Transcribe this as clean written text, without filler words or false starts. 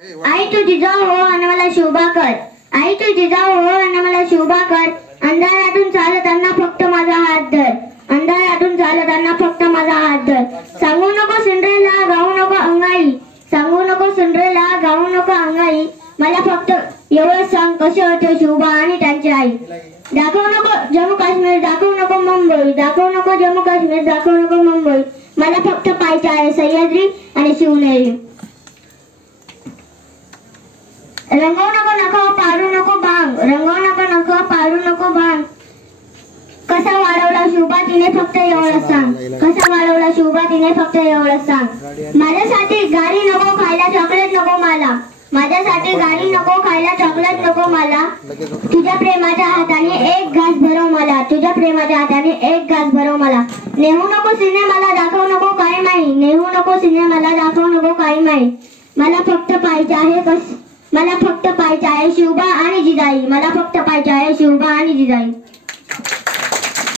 आई तू जिजाऊ हो आणि मला शोभा कर. आई तू जिजाऊ हो आणि मला शोभा कर. अंधारातून चालताना फक्त माझा हात धर. अंधारातून चालताना फक्त माझा हात धर. सांगू नको सिंड्रेला गाऊ नको अंगाई. सांगू नको सिंड्रेला गाऊ नको अंगाई. मला फक्त एवढं सांग कसे होते शोभा आणि त्यांची आई. दाखवू नको जम्मू काश्मीर, दाखवू नको मुंबई. दाखवू नको जम्मू काश्मीर, दाखवू नको मुंबई. मला फक्त पाहायचे आहे सह्याद्री आणि शिवनेरी. रंगवू नको नको पाडू नको भांग. रंगवू नको नको पाडू नको भांग. कसा वाढवला शोभा तिने फक्त एवढं सांग. कसा वाढवला शोभा तिने फक्त एवढं सांग. माझ्यासाठी गाडी नको खायला चॉकलेट नको मला. माझ्यासाठी गाडी नको खायला चॉकलेट नको मला. तुझ्या प्रेमाच्या हाताने एक घास भरव मला. तुझ्या प्रेमाच्या हाताने एक घास भरव मला. नेहू नको सिनेमाला, दाखवू नको काही नाही. नेहू नको सिनेमाला, दाखवू नको काही नाही. मला फक्त पाहायचे आहे मला फक्त पाहायचे आहे शोभा आणि जिजाई. मला फक्त पाहायचे आहे शोभा आणि जिजाई.